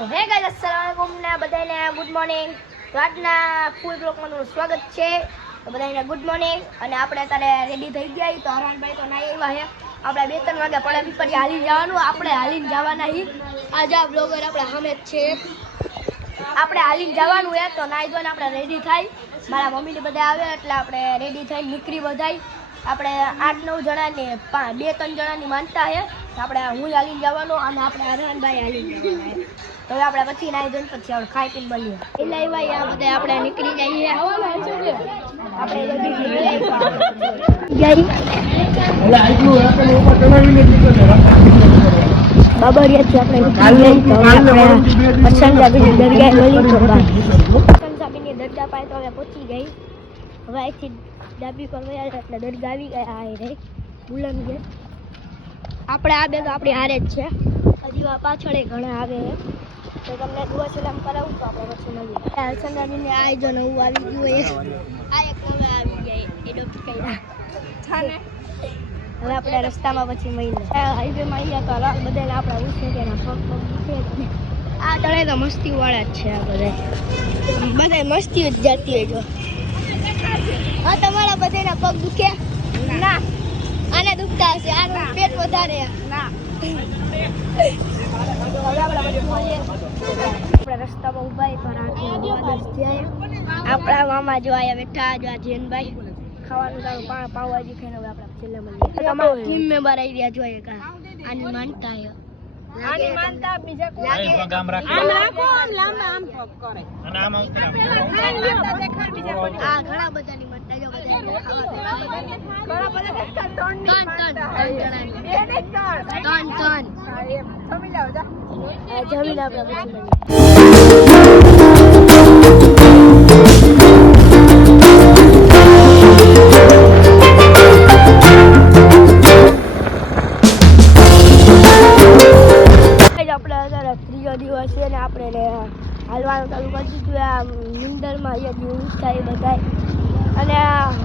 હે ગાઈસ अस्सलाम ને બધાને ગુડ મોર્નિંગ। તો આજના ફૂલ બ્લોગમાં તમારું સ્વાગત છે। તો બધાને ગુડ મોર્નિંગ। અને આપણે અત્યારે રેડી થઈ ગયા તો હરણભાઈ તો નાઈ આવ્યા છે। આપણે 2-3 વાગે પડે પીપરી હાલીને જવાનું। આપણે હાલીને જવાના હી આજ આ બ્લોગર આપણે સામે જ છે। આપણે હાલીને જવાનું હે તો નાઈ ધોઈને આપણે રેડી થાય। મારા મમ્મીને બધા આવે એટલે આપણે રેડી થઈને નીકળી બધાય। આપણે 8-9 જણાની 2-3 જણાની માનતા છે। આપણે હું હાલીને જવાનો અને આપણે હરણભાઈ હાલીને જવાના છે। તો આપણે પછી નાઈ ધોઈને પછી આપણે ખાઈ પીને મળીએ। એટલે ભાઈ આ બધા આપણે નીકળી જઈએ। આપણે દરગાહ પાસે તો હવે પહોંચી ગઈ। હવે અહીંથી ડાબી પર ગયા એટલે દરગાહ આવી ગયા રે બુલંદ ગેટ। આપણે આ બે તો આપણી હારે જ છે। હજી પાછળ ઘણા આવે તો તમને દુઆ સલામ કરાવું તો આપણે પછી મળીએ। સંગામીને આ જો નવું આવી ગયું હોય આ એક નવે આવી જાય એ ડોક્ટર કઈ છાને હવે આપણે રસ્તામાં પછી મળીએ। હાઈવેમાં અહીંયા તો બધાને આપણે ઉછે કે પગ દુખે। આ તળે તો મસ્તી વાળા જ છે। આ બધા મસ્તી જ જતી હોય જો। હા તમારા બધાના પગ દુખે ના આને દુખતા હશે આનું પેટ વધારે ના। આપણે રસ્તામાં ઉભા તો આપણા મામા જો આયા બેઠા જો આ જૈનભાઈ ખાવાનું તારું પાવભાજી ખાઈને હવે આપણે છેલ્લે મળીએ। તમારો ટીમ મેમ્બર આવી રહ્યા જોઈએ કા આની માનતા છે આની માનતા બીજા કોઈ લાગે આમ રાખો આમ લાંબા આમ કરે અને આમ ઉતરા પેલા ખાઈ લ્યો દેખાડ બીજા કોઈ આ ઘણા બધાની માનતા જો બધા ખાવા ઘણા બધા ત્રણ જમી જાવ જા જમીને આપણે પછી મળીએ। ત્રીજો દિવસ છે ને આપણે હાલવાનું ચાલુ કરી દીધું। આ નિંદરમાં અહીંયા ઊંઘ થાય બધાય અને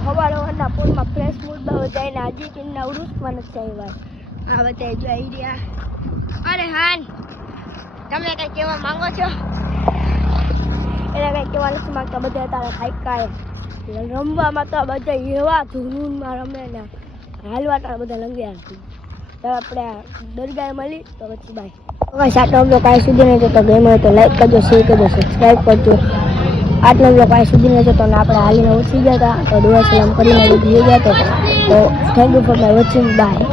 સવારના પોરમાં ફ્રેશ મૂડમાં જાય ને હજી ટીમના ઉડુસમાં નથી આવ્યા। આ બધા જો આવી રહ્યા। અરે હાન તમે કંઈ કહેવા માંગો છો? એને કંઈ કહેવા નથી માંગતા બધા તારા ખાઈકાય રમવામાં તો બધા એવા ધૂનમાં રમે ને હાલવાટા બધા લંગ્યા હતી। તો આપણે દરગાહ મળી તો પછી બાય। આટલો બ્લોગ કાંઈ સુધી નહીં જતો ગેમ હોય તો લાઈક કરજો, શેર કરજો, સબસ્ક્રાઈબ કરજો। આટલો બ્લોગ કાંઈ સુધી નહીં જતો ને આપણે હાલીને ઉઠી ગયા હતા તો દુઆ સલામ કરીને ગયા તો thank you for my watching bye.